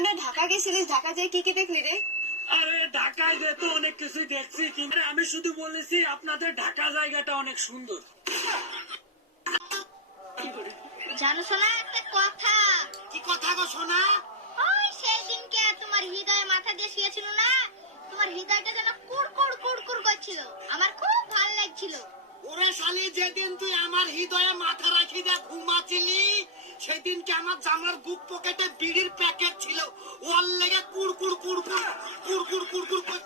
তুই না ঢাকা গেছিলিস, ঢাকা যেয়ে কি কি দেখলি রে? আরে ঢাকায় যে তো অনেক কিছু দেখছি, কিন্তু আমি শুধু বলেছি আপনাদের ঢাকা জায়গাটা অনেক সুন্দর। জানো শোনা একটা কথা? কি কথা গো সোনা? ওই সেই দিনকে তোমার হৃদয়ে মাথা দিয়ে শুয়েছিল না, তোমার হৃদয়টা যেন কুড়কুড় কুড়কুড় করছিল, আমার খুব ভালো লাগছিল। ওরে শালি, যেদিন তুই আমার হৃদয়ে মাথা রাখি দিয়ে ঘুমাচ্ছিলি সেদিনকে আমার জামার বুক পকেটে বিড়ির প্যাকেট ছিল, ওর লেগে কুড়কুড় কুড়কুড় কুড়কুড় কুড়কুড় কর।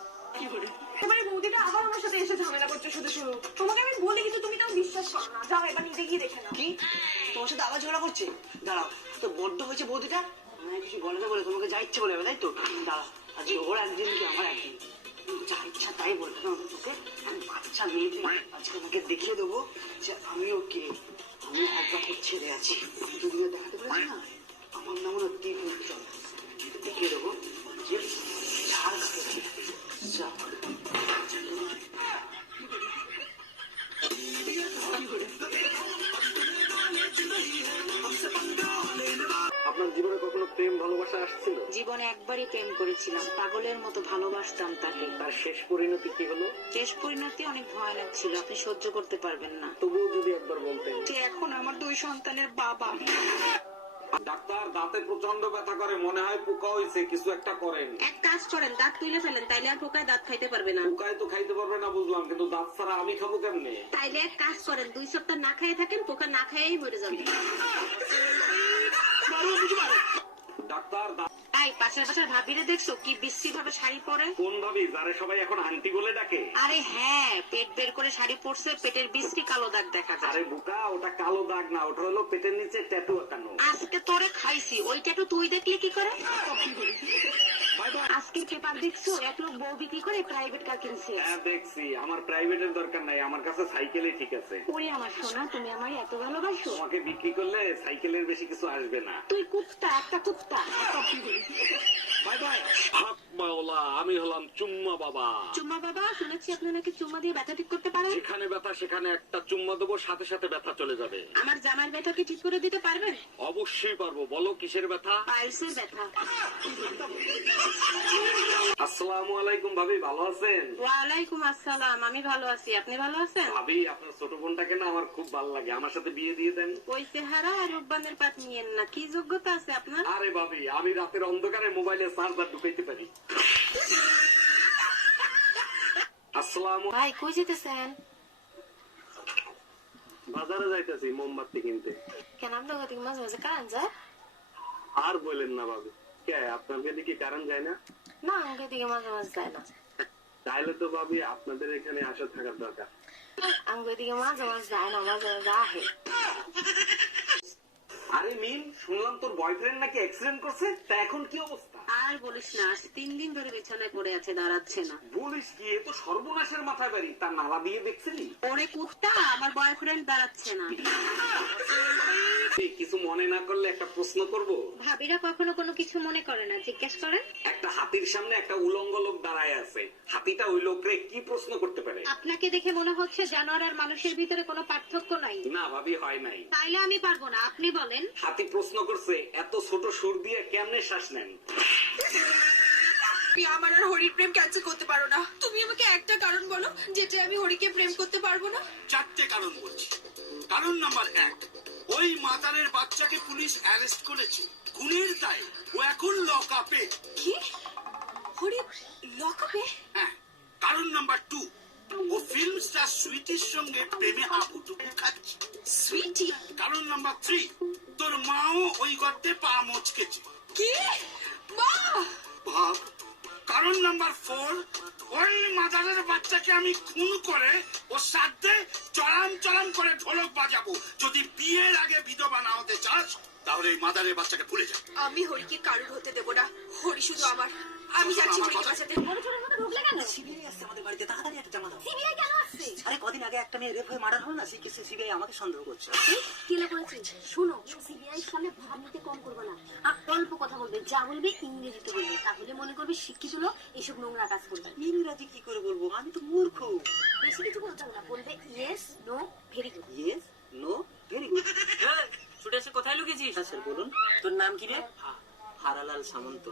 এবারে বৌদিটা আবার আমার সাথে এসে ঝামেলা করছে শুধু শুধু। তোমাকে আমি বলি কিন্তু তুমি তাও বিশ্বাস করো না। যাও এবার নিজে গিয়ে দেখে নাও। কি তোমার সাথে আবার ঝগড়া করছে? দাঁড়াও, তো বড্ড হয়েছে বৌদিটা, মানে কিছু বলবে বলে তোমাকে যা ইচ্ছে বলে, তাই তো? দাঁড়াও, আজকে ওর একদিন কি আমার একদিন, যা ইচ্ছা তাই বলবে না তোকে। আমি বাচ্চা মেয়েকে আজকে আমাকে দেখিয়ে দেবো যে আমিও কে, আমি একবার ছেড়ে আছি। দুদিনে দেখাতে পারছি না, আমার নাম হলো টিপ উজ্জ্বল। দেখিয়ে দেবো যে ছাড় খাচ্ছে। যা আপনার জীবনে কখনো প্রেম ভালোবাসা আসছিল? জীবনে একবারই প্রেম করেছিলাম, পাগলের মতো ভালোবাসতাম তাকে। তার শেষ পরিণতি কি হলো? শেষ পরিণতি অনেক ভয়ানক ছিল, আপনি সহ্য করতে পারবেন না। তবুও যদি একবার বলতেন। সে এখন আমার 2 সন্তানের বাবা। ডাক্তার, দাঁতে প্রচন্ড ব্যথা করে, মনে হয় পোকা হয়েছে, কিছু একটা করেন। এক কাজ করেন, দাঁত তুলে ফেলেন, তাইলে আর পোকায় দাঁত খাইতে পারবে না। পোকায় তো খাইতে পারবে না বুঝলাম, কিন্তু দাঁত ছাড়া আমি খাবো কেমনে? তাইলে এক কাজ করেন, 2 সপ্তাহ না খাইয়ে থাকেন, পোকা না খাইয়েই মরে যাবে। ডাক্তার, তাই পাশের পাশের ভাবিরে দেখছো কি বিশ্রী ভাবে শাড়ি পরে? কোন ভাবি যারে সবাই এখন আন্টি বলে ডাকে? আরে হ্যাঁ, পেট বের করে শাড়ি পরছে, পেটের বিশ্রী কালো দাগ দেখা যায়। আরে বুকা, ওটা কালো দাগ না, ওটা হলো পেটের নিচে ট্যাটু আঁকানো। আজকে তোরে খাইছি, ওইটা তো তুই দেখলি কি করে? আজকে পেপার দেখছো, এক লোক বউ বিক্রি করে প্রাইভেট কার কিনছে। হ্যাঁ দেখছি, আমার প্রাইভেটের দরকার নাই, আমার কাছে সাইকেলই ঠিক আছে। ওরে আমার সোনা, তুমি আমার এত ভালোবাসো? তোমাকে বিক্রি করলে সাইকেলের বেশি কিছু আসবে না। তুই কুত্তা, একটা কুত্তা। Bye bye. হক মাওলা, আমি হলাম চুম্মা বাবা। চুম্মা বাবা, শুনেছি আপনি নাকি চুম্মা দিয়ে ব্যথা ঠিক করতে পারেন। যেখানে ব্যথা সেখানে একটা চুম্মা দেবো, সাথে সাথে ব্যথা চলে যাবে। আমার জামার ব্যথা কি ঠিক করে দিতে পারবেন? অবশ্যই পারবো, বলো কিসের ব্যথা? পাইলসের ব্যথা। আসসালামু আলাইকুম ভাবি, ভালো আছেন? ওয়ালাইকুম আসসালাম, আমি ভালো আছি, আপনি ভালো আছেন? ভাবি, আপনার ছোট বোনটাকে না আমার খুব ভালো লাগে, আমার সাথে বিয়ে দিয়ে দেন। ওই চেহারা আর রূপবানের পাত নিয়েন না, কি যোগ্যতা আছে আপনার? আরে ভাবি, আমি রাতের অন্ধকারে মোবাইলে চার্জার ঢুকাইতে পারি। আসসালামু। ভাই কই যেতেছেন? বাজারে যাইতেছি মোমবাতি কিনতে। কেন আপনার কাছে মাঝে মাঝে কারেন্ট যায়? আর বলেন না ভাবি, কে আপনাদের দিকে কারেন্ট যায় না? না, আমাকে দিকে মাঝে মাঝে যায় না। তাইলে তো ভাবি আপনাদের এখানে আসা থাকার দরকার। আমাকে দিকে মাঝে মাঝে যায় না, মাঝে মাঝে আহে। আরে মিম, শুনলাম তোর বয়ফ্রেন্ড নাকি অ্যাক্সিডেন্ট করছে, তা এখন কি অবস্থা? আর বলিস না, আজ 3 দিন ধরে বিছানায় পড়ে আছে, দাঁড়াচ্ছে না। বলিস কি, এ তো সর্বনাশের মাথায় বাড়ি। তার নালা দিয়ে দেখছিলি? ওরে কুত্তা, আমার বয়ফ্রেন্ড দাঁড়াচ্ছে না। এই, কিছু মনে না করলে একটা প্রশ্ন করব? ভাবিরা কখনো কোনো কিছু মনে করে না, জিজ্ঞেস করেন। একটা হাতির সামনে একটা উলঙ্গ লোক দাঁড়ায় আছে, হাতিটা ওই লোকরে কি প্রশ্ন করতে পারে? আপনাকে দেখে মনে হচ্ছে জানোয়ার আর মানুষের ভিতরে কোনো পার্থক্য নাই। না ভাবি, হয় নাই। তাইলে আমি পারবো না, আপনি বলেন। হাতি প্রশ্ন করছে, এত ছোট সুর দিয়ে কেমনে শ্বাস নেন? তুমি আমার আর হরির প্রেম ক্যান্সেল করতে পারো না। তুমি আমাকে একটা কারণ বলো যেটা আমি হরিকে প্রেম করতে পারবো না। 4টে কারণ বলছি। কারণ নাম্বার 1, ওই মাতারের বাচ্চাকে পুলিশ অ্যারেস্ট করেছে খুনের দায়ে, ও এখন লক আপে। কি? হরি লকআপে? হ্যাঁ। কারণ নাম্বার 2, ও ফিল্ম স্টার সুইটির সঙ্গে প্রেমে হাবুডুবু খাচ্ছে। সুইটি? কারণ নাম্বার 3, তোর মাও ওই গর্তে পা মচকেছে। কি? মা! ভাব। কারণ নাম্বার 4, ওই মাদারের বাচ্চাকে আমি খুন করে ও সাথে চলাম চলাম করে ঢোলক বাজাবো। যদি বিয়ের আগে বিধবা না হতে চাস তাহলে এই মাদারের বাচ্চাকে ভুলে যা। আমি হরিকে কারুর হতে দেব না, হরি শুধু আমার। আমি যাচ্ছি হরিকে বাঁচাতে। বড় ছোট মতো ঢুকলে কেন? সিবিআই আসছে আমাদের বাড়িতে, তাড়াতাড়ি একটা জামা দাও। সিবিআই কেন আসছে? আরে কদিন আগে একটা মেয়ে রেপ হয়ে মার্ডার হল না, সেই কেসে সিবিআই আমাকে সন্দেহ করছে। কি করেছিস? শোনো, সিবিআই সামনে ভাব নিতে কম করবে না, আর অল্প কথা বলবে, যা বলবে ইংরেজিতে বলবে, তাহলে মনে করবে শিক্ষিত লোক এসব নোংরা কাজ করবে। ইংরাজি কি করে বলবো, আমি তো মূর্খ। বেশি কিছু বলতে হবে না, বলবে yes no very good. Yes no very good. ছুটে এসে কোথায় লুকিয়েছিস? স্যার বলুন, তোর নাম কি রে? হারালাল সামন্ত।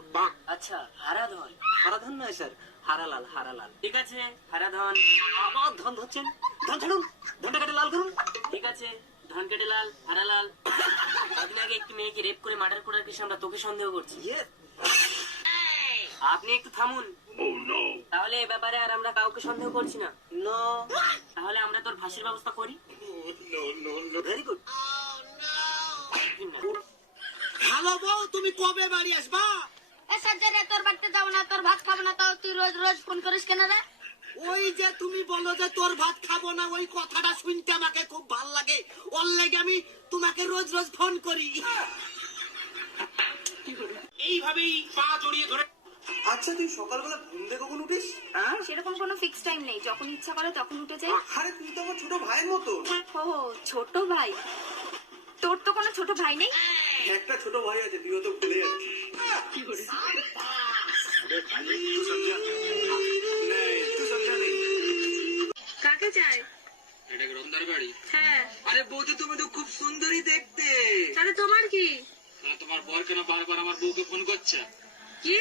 আচ্ছা হারাধন, হারাধন নয় স্যার, হারালাল, হারালাল। ঠিক আছে হারাধন। আবার ধন ধরছেন, ধন ছাড়ুন, ধনটা কেটে লাল করুন। ঠিক আছে ধন কেটে লাল, হারালাল। কদিন আগে একটি মেয়েকে রেপ করে মার্ডার করার কেসে আমরা তোকে সন্দেহ করছি। আপনি একটু থামুন। তাহলে এ ব্যাপারে আর আমরা কাউকে সন্দেহ করছি না। নো। তাহলে আমরা তোর ফাঁসির ব্যবস্থা করি। Very good. হ্যালো বউ, তুমি কবে বাড়ি আসবা? তোর বাড়িতে যাবো না, তোর ভাত খাবো না, তাও তুই রোজ রোজ ফোন করিস কেন রে? ওই যে তুমি বলো যে তোর ভাত খাবো না, ওই কথাটা শুনতে আমাকে খুব ভাল লাগে। ওর লেগে আমি তোমাকে রোজ রোজ ফোন করি। এইভাবেই পা জড়িয়ে ধরে। আচ্ছা তুই সকালবেলা ঘুম থেকে কখন উঠিস? হ্যাঁ, সেরকম কোনো ফিক্স টাইম নেই, যখন ইচ্ছা করে তখন উঠে যাই। আরে তুই তো আমার ছোট ভাইয়ের মতো। ও ছোট ভাই, তোর তো কোনো ছোট ভাই নেই? একটা ছোট ভাই আছে, তুই তো ভুলে যাচ্ছিস। কাকে চাই? এটা কি রমদার বাড়ি? হ্যাঁ। আরে বৌদি তুমি তো খুব সুন্দরী দেখতে। তাহলে তোমার কি? তোমার বর কেন বারবার আমার বউকে ফোন করছে? কি?